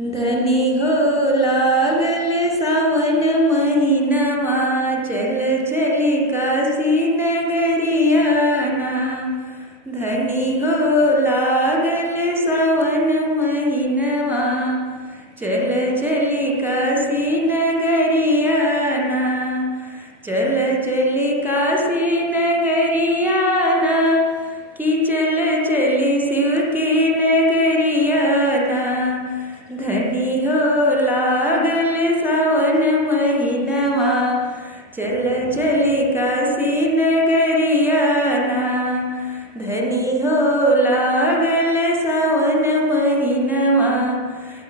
धनी हो लागल सावन महिनावा, चल चली काशी नगरियाना। धनी हो लागल सावन महिनावा, चल चली काशी नगरियाना। चल चली काशी नगरियाना, कि चल चली शिव की नगरियाना। धनी हो लागल सावन महिनावा, चल चली काशी नगरियाना। धनी हो लागल सावन महिनावा,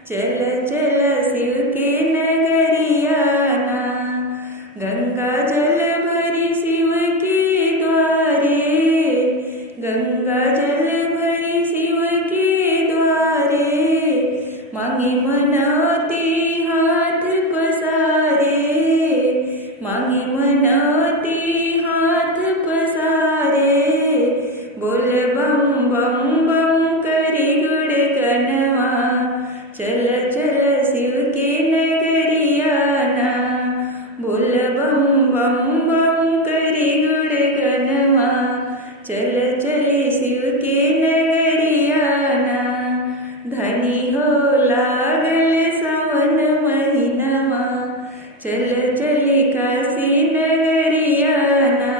चल चल शिव के नगरियाना। गंगा जल भरी शिव के द्वारे, गंगा जल भरी शिव के द्वारे। मांगे मनौती हाथ पसारे, मांगे मनौती हाथ पसारे। बोल बम बम बम करी गुणगनवा, चल चल शिव के नगरियाना। बोल बम बम बम करी गुणगनवा, चल चली शिव के नगरियाना। धनी हो लागल सावन महिनावा, चल चली काशी नगरियाना।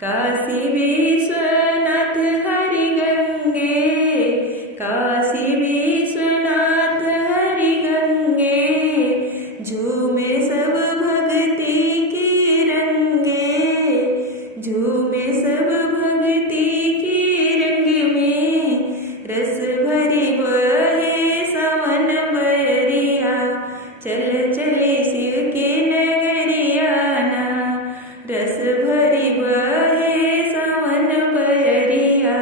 काशी विश्वनाथ हरि गंगे, काशी विश्वनाथ हरि गंगे। झूमे सब भक्ति के रंगे, झूमे सब भक्ति के रंग में। रस भरी बहे सावन बरिया, चल चले शिव के नगरियाना। रस भरी बहे सावन बरिया,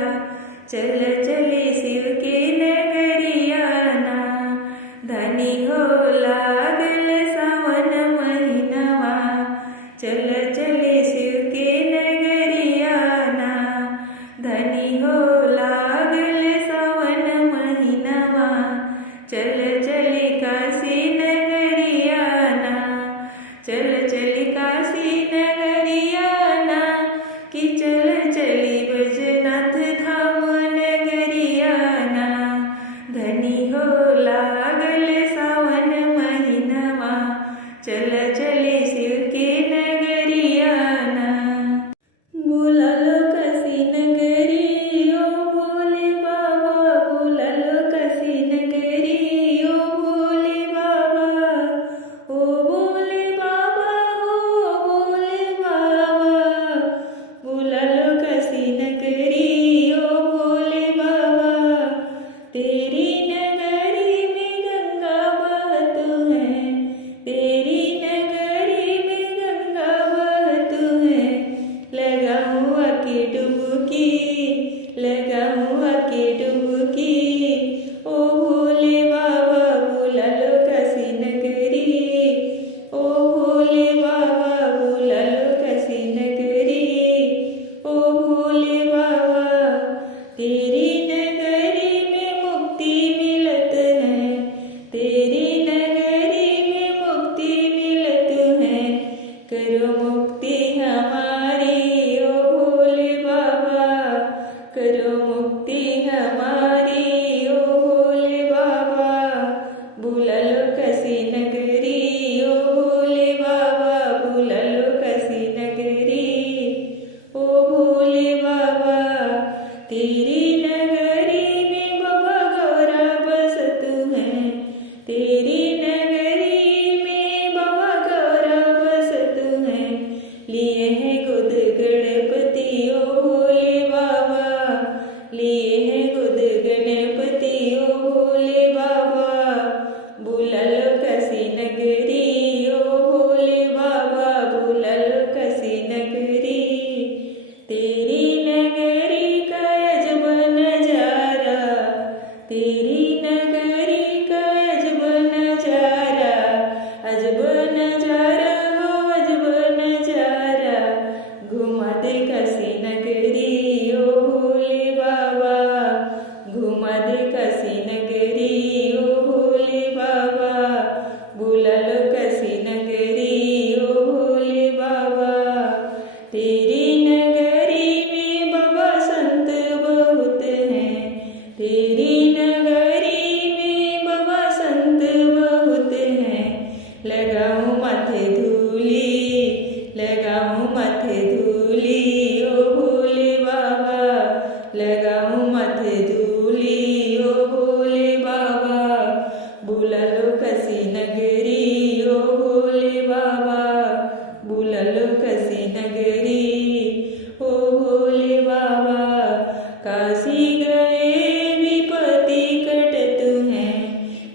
चल चले शिव के नगरियाना। धनी हो लागल सावन महिनावा, चल चले शिव के नगरियाना। धनी हो लागल सावन महिनावा, चल चली काशी नगरियाना। चल चली काशी नगरियाना, कि चल चली बैजनाथ धाम नगरियाना। धनी हो लागल सावन महिनावा, चल चली शिव के नगरियाना। बोला लो काशी नगरी ओ भोले बाबा, बोला लो काशी नगरी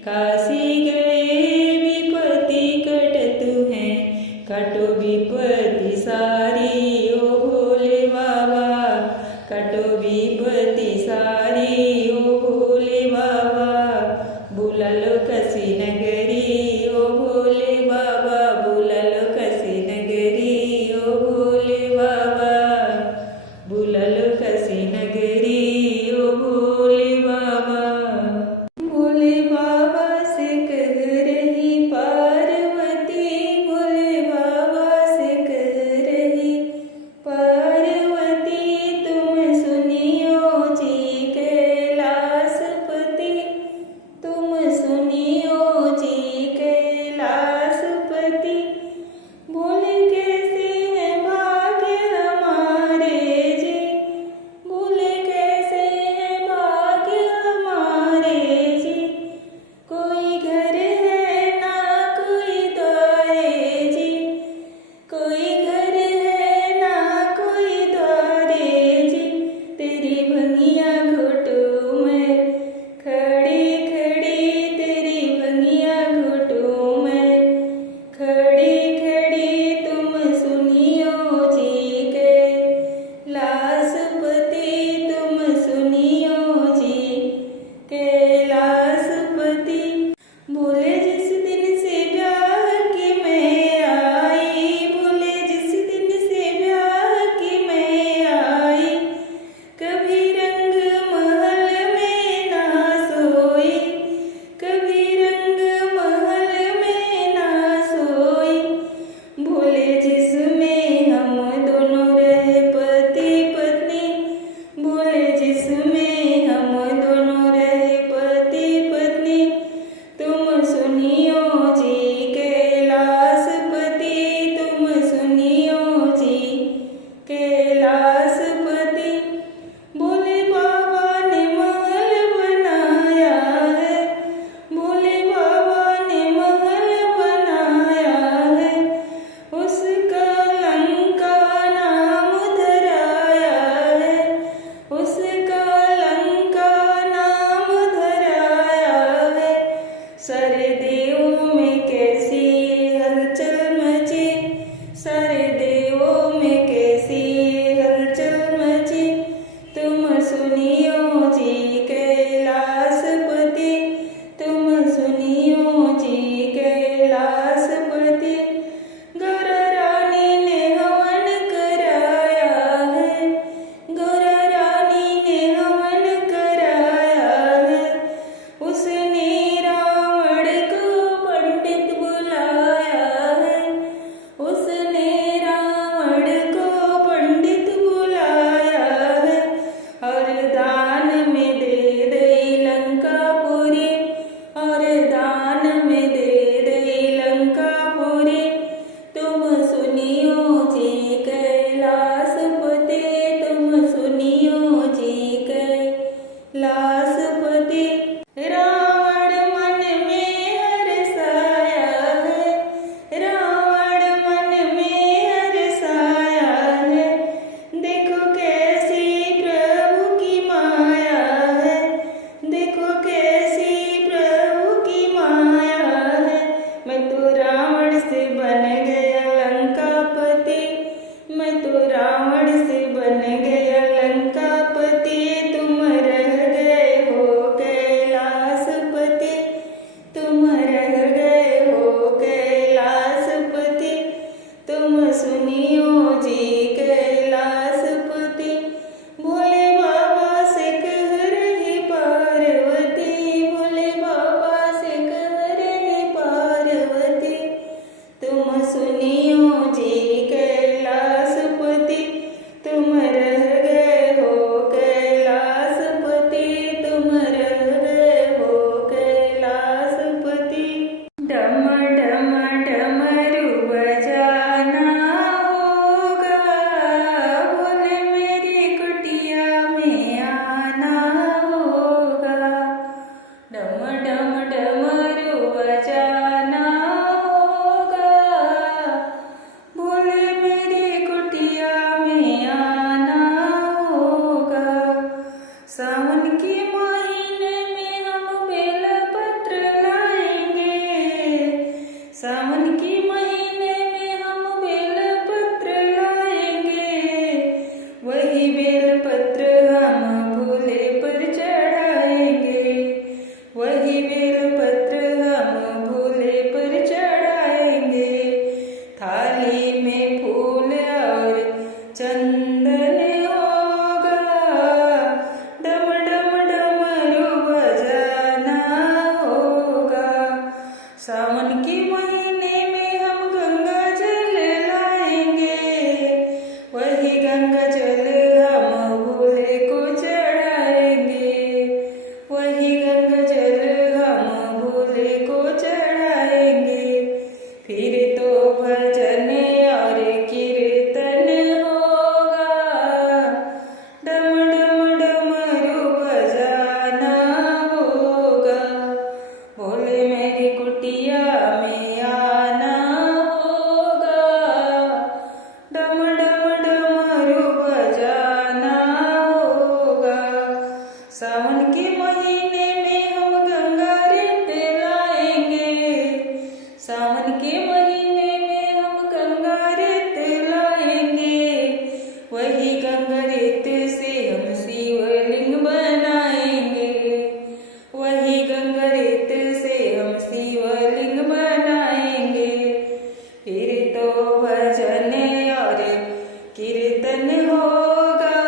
काशी गए विपत्ति कटत हैं, कटो विपत्ति सारी ओ भोले बाबा, कटो विपत्ति सारी ओ भोले बाबा। बुलालो काशी नगरी ओ भोले बाबा, बुलालो काशी नगरी ओ भोले बाबा, बुलालो काशी नगरी ओ भोले बाबा। भोले बाबा से कह रही पार्वती, भोले बाबा से कह रही पार्वती, तुम सुनियो जी कैलाशपति, तुम सुनियो जी कैलाशपति। बोले कैसे हैं भाग्य हमारे जी, बोले कैसे हैं भाग्य हमारे जी। कोई घर है ना कोई द्वारे जी, कोई घर है ना कोई द्वारे जी। तेरी भंगिया घुटू में खड़ी खड़ी, तेरी सावन के महीने में हम बेलपत्र लाएंगे, वही बेलपत्र हम भोले पर चढ़ाएंगे, वही बेलपत्र हम भोले पर चढ़ाएंगे। थाली में फूल और चंदन होगा, डम डम डमरू बजाना होगा। सावन के महीने में हम गंगा जल लाएंगे, वही गंगा जल हम भोले को चढ़ाएंगे, वही गंगा जल हम भोले को चढ़ाएंगे। फिर तो भजन और कीर्तन होगा, डम डम डमरू बजाना होगा। भोले मेरी कुटिया में आना होगा, डम डम डमरू बजाना होगा। सावन के महीने में हम गंगा रेत लाएंगे, सावन के महीने में हम गंगा रेत लाएंगे, वही गंगा रेत से हम शिवलिंग बनाएंगे, वही गंगा रेत से हम शिवलिंग बनाएंगे। फिर तो भजन और कीर्तन होगा,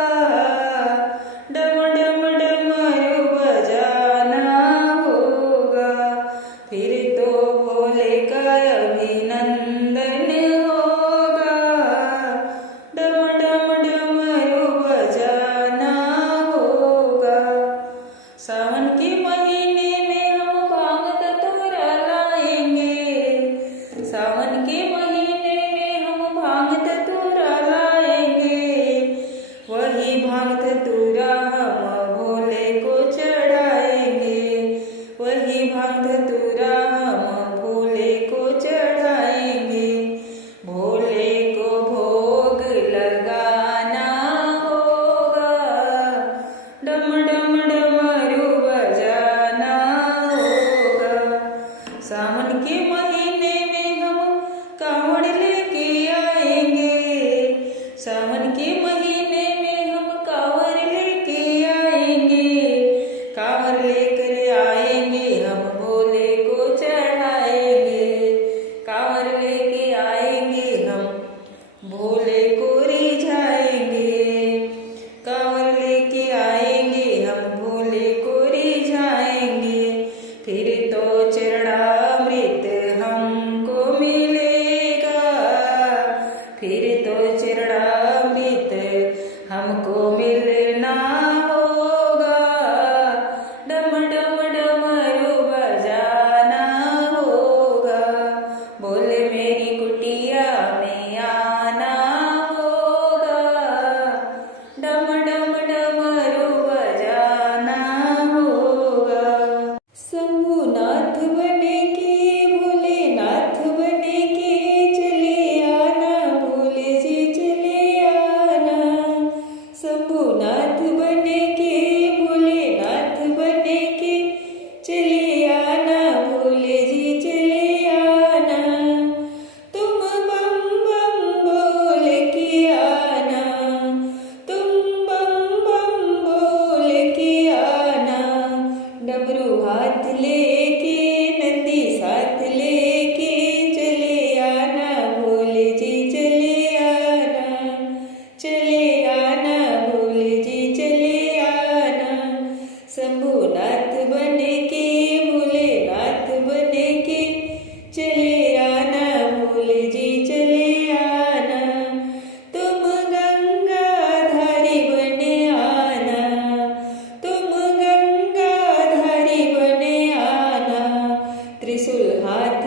डम डम डमरू बजाना होगा। फिर तो भोले का अभिनंदन होगा, डम डम डमरू बजाना होगा। सावन के महीने में हम भांग धतूरा लाएंगे, सावन के महीने में हम भांग धतूरा लाएंगे, वही भांग धतूरा हम भोले को चढ़ाएंगे, वही भांग धतूरा हम भोले को चढ़ाएंगे। भोले को भोग लगाना होगा, डम डम डमरू बजाना होगा। सावन के महीने में हम कांवड़ लेके आएंगे, सावन के महीने में हम कांवर लेके आएंगे, कांवर लेकर आएंगे हम भोले को चढ़ाएंगे, कांवर लेके आएंगे हम भोले को रिझाएंगे, कांवर लेके आएंगे हम भोले को रिझाएंगे। फिर तो चरणामृत हमको मिलेगा, फिर तो चरणामृत हमको मिलना होगा, डम डम डमरू बजाना होगा। भोले मेरी कुटिया में आना होगा, डम डम डमरू बजाना होगा। शंभुनाथ बने के भोलेनाथ बने के चले आना, भोले जी चले आना। शंभुनाथ बने के भोलेनाथ बने के चले आना, भोले जी चले आना। तुम बम बम बोल के आना, तुम बम बम बोल के आना। डमरू हाथ लेके नंदी साथ लेके चले आना, भोले जी चले आना, चले आना भोले जी चले आना। शंभुनाथ बने के भोलेनाथ बने के चले आना, भोले जी चले आना। तुम गंगाधारी बने आना, तुम गंगाधारी बने आना। त्रिशूल हाथ